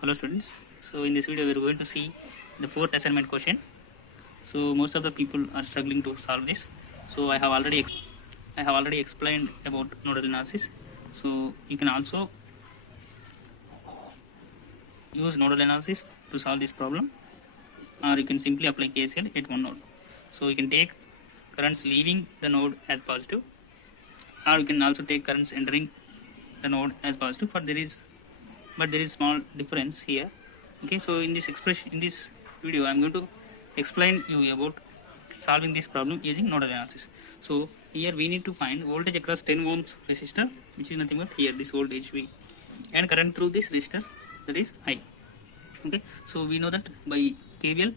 Hello students, so in this video we are going to see the fourth assignment question. So most of the people are struggling to solve this. So I have already explained about nodal analysis. So you can also use nodal analysis to solve this problem, or you can simply apply KCL at one node. So you can take currents leaving the node as positive, or you can also take currents entering the node as positive, but there is small difference here. Okay, so in this video I am going to explain you about solving this problem using nodal analysis. So here we need to find voltage across 10 ohms resistor, which is nothing but here this voltage V, and current through this resistor, that is I. Okay, so we know that by KVL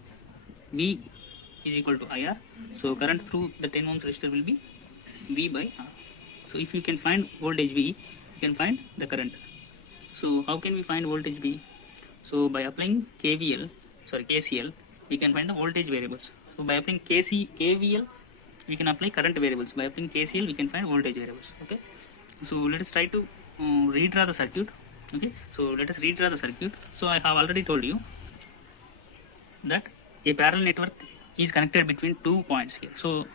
V is equal to IR, so current through the 10 ohms resistor will be V by R. So if you can find voltage V, you can find the current. So how can we find voltage V? So by applying KCL, we can find the voltage variables. So by applying KVL, we can apply current variables. By applying KCL, we can find voltage variables. Okay. So let us try to redraw the circuit. Okay. So let us redraw the circuit. So I have already told you that a parallel network is connected between 2 points here. So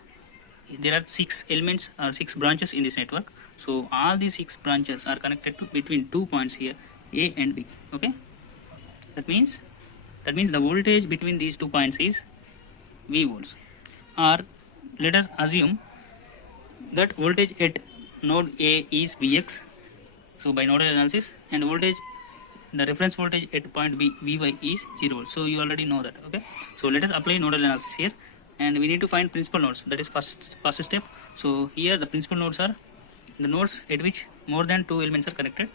there are 6 elements or 6 branches in this network. So all these 6 branches are connected to between 2 points here, A and B. Okay, that means the voltage between these 2 points is V volts. Or let us assume that voltage at node A is Vx. So by nodal analysis, and the reference voltage at point B, Vy, is 0 volts. So you already know that. Okay, so let us apply nodal analysis here, and we need to find principal nodes. That is first step. So here the principal nodes are the nodes at which more than 2 elements are connected.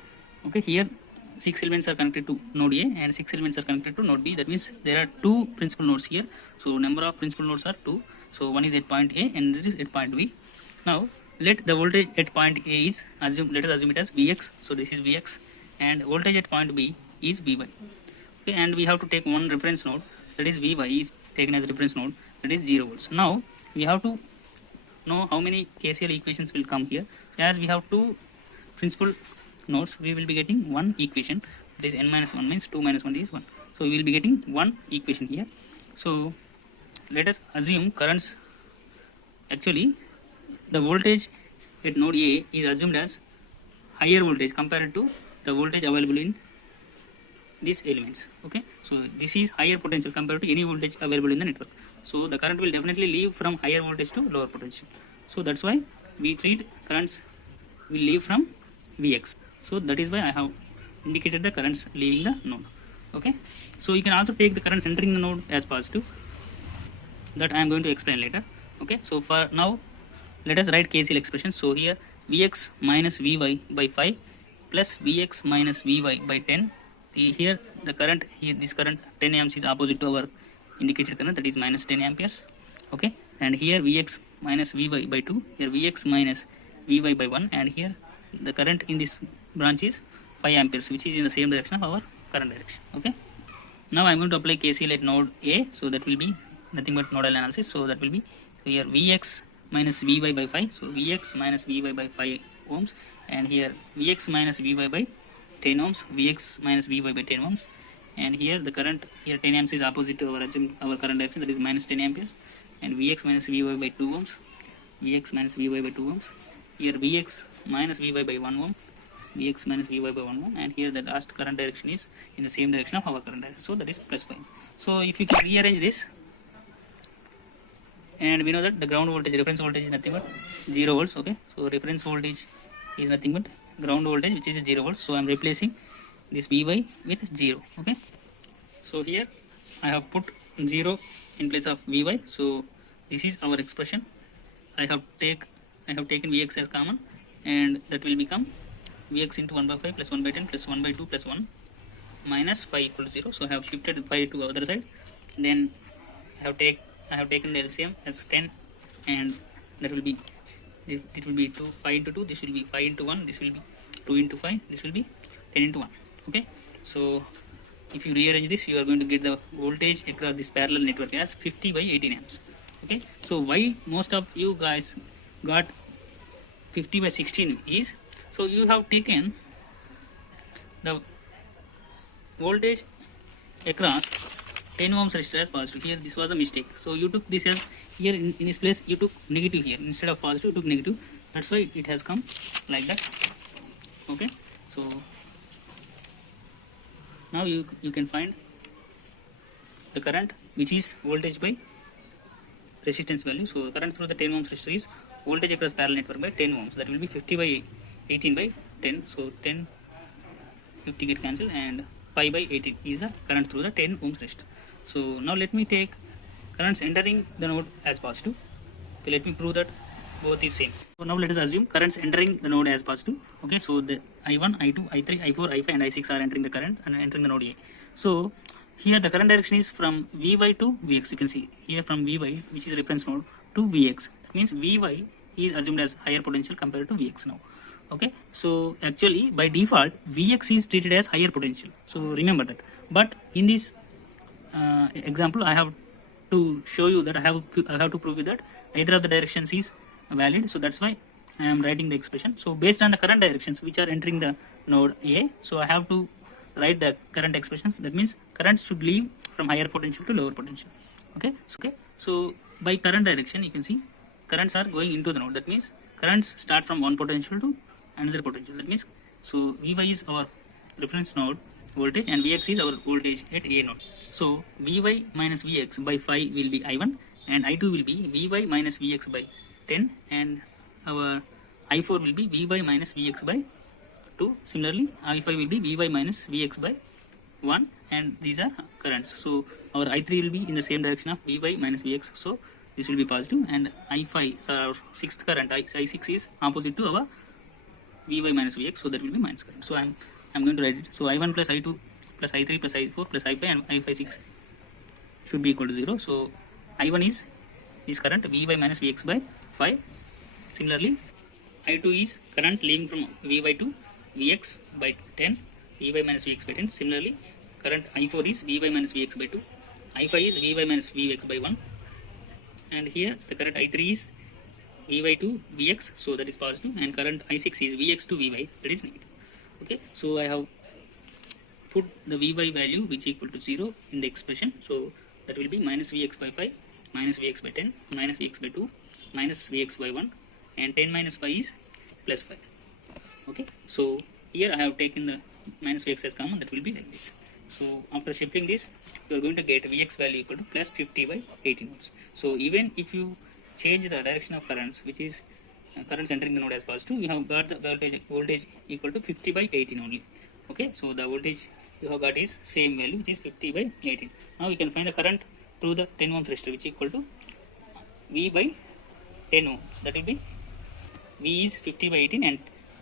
Okay, here 6 elements are connected to node A and 6 elements are connected to node B. That means there are 2 principal nodes here. So number of principal nodes are 2. So one is at point A and this is at point B. Now let the voltage at point A is let us assume it as Vx. So this is Vx, and voltage at point B is Vy. Okay, and we have to take one reference node, that is Vy is taken as reference node, that is 0 volts. Now we have to know how many KCL equations will come here. As we have 2 principal nodes, we will be getting one equation, that is n minus 1 means 2 minus 1 is 1. So we will be getting one equation here. So let us assume currents, actually the voltage at node A is assumed as higher voltage compared to the voltage available in these elements. Okay, so this is higher potential compared to any voltage available in the network. So the current will definitely leave from higher voltage to lower potential. So that's why we treat currents will leave from Vx. So that is why I have indicated the currents leaving the node. Okay, so you can also take the currents entering the node as positive, that I am going to explain later. Okay, so for now let us write KCL expression. So here Vx minus Vy by 5 plus Vx minus Vy by 10. Here the current, here this current 10 amps is opposite to our indicated current, that is minus 10 amperes. Okay, and here Vx minus Vy by 2, here Vx minus Vy by 1, and here the current in this branch is 5 amperes, which is in the same direction of our current direction. Okay, now I am going to apply KCL at node A. So that will be nothing but nodal analysis. So that will be, so here Vx minus Vy by 5, so Vx minus Vy by 5 ohms, and here Vx minus Vy by 10 ohms, Vx minus Vy by 10 ohms, and here the current, here 10 amps is opposite to our current direction, that is minus 10 amperes, and Vx minus Vy by 2 ohms, Vx minus Vy by 2 ohms, here Vx minus Vy by 1 ohm, Vx minus Vy by 1 ohm, and here the last current direction is in the same direction of our current direction, so that is plus 5. So if you can rearrange this, and we know that the ground voltage, reference voltage is nothing but 0 volts. Okay, so reference voltage is nothing but ground voltage, which is 0 volts. So I am replacing this Vy with 0. Okay, so here I have put 0 in place of Vy. So this is our expression. I have taken Vx as common, and that will become Vx into 1 by 5 plus 1 by 10 plus 1 by 2 plus 1 minus 5 equal to 0. So I have shifted 5 to the other side. Then I have taken the LCM as 10, and that will be, it will be 5 into 2, this will be 5 into 1, this will be 2 into 5, this will be 10 into 1. Okay, so if you rearrange this, you are going to get the voltage across this parallel network as 50 by 18 amps. Okay, so why most of you guys got 50 by 16 is, so you have taken the voltage across 10 ohms resistor as positive. Here this was a mistake. So you took this as, here in this place you took negative, here instead of positive you took negative. That's why it has come like that. Okay, so now you can find the current which is voltage by resistance value. So current through the 10 ohms resistor is voltage across parallel network by 10 ohms. That will be 50 by 18 by 10. So 10, 50 get cancelled, and 5 by 18 is the current through the 10 ohms resistor. So now let me take currents entering the node as positive. Okay, let me prove that both is same. So now let us assume currents entering the node as positive. Okay, so the I1, I2, I3, I4, I5 and I6 are entering the current and entering the node A. So here the current direction is from Vy to Vx. You can see here from Vy, which is reference node, to Vx. That means Vy is assumed as higher potential compared to Vx now. Okay, so actually by default Vx is treated as higher potential. So remember that. But in this example, I have to show you that I have to prove you that either of the directions is valid. So that's why I am writing the expression. So based on the current directions which are entering the node A, so I have to write the current expressions. That means currents should leave from higher potential to lower potential. Okay, so by current direction you can see currents are going into the node. That means currents start from one potential to another potential. That means, so Vy is our reference node voltage and Vx is our voltage at A node. So Vy minus Vx by 5 will be I1, and I2 will be Vy minus Vx by 10, and our I4 will be Vy minus Vx by 2. Similarly, I5 will be Vy minus Vx by 1, and these are currents. So our I3 will be in the same direction of Vy minus Vx. So this will be positive, and I5, so our sixth current I6 is opposite to our Vy minus Vx, so that will be minus current. So I'm going to write it. So I1 plus I2 plus I3 plus I4 plus I5 and I56 should be equal to 0. So I1 is this current Vy minus Vx by 5. Similarly, I2 is current leaving from Vy to Vx by 10, Vy minus Vx by 10. Similarly, current I4 is Vy minus Vx by 2, I5 is Vy minus Vx by 1, and here the current I3 is Vy to Vx, so that is positive, and current I6 is Vx to Vy, that is negative. Okay, so I have put the Vy value which equal to 0 in the expression. So that will be minus Vx by 5, minus Vx by 10, minus Vx by 2, minus Vx by 1, and 10 minus 5 is plus 5. Okay, so here I have taken the minus Vx as common, that will be like this. So after shifting this, you are going to get Vx value equal to plus 50 by 18 volts. So even if you change the direction of currents, which is currents entering the node as positive, you have got the voltage equal to 50 by 18 only. Okay, so the voltage you have got is same value, which is 50 by 18. Now you can find the current through the 10 ohms resistor, which is equal to V by 10 ohms. That will be V is 50 by 18 and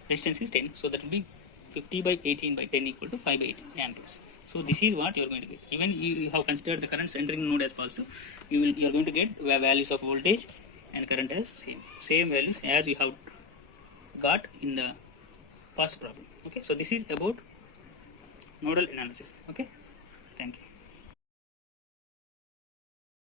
resistance is 10. So that will be 50 by 18 by 10 equal to 5 by 18 amperes. So this is what you are going to get. Even you have considered the currents entering the node as positive, you are going to get values of voltage and current as same values as you have got in the past problem. Okay, so this is about nodal analysis. Okay, thank you.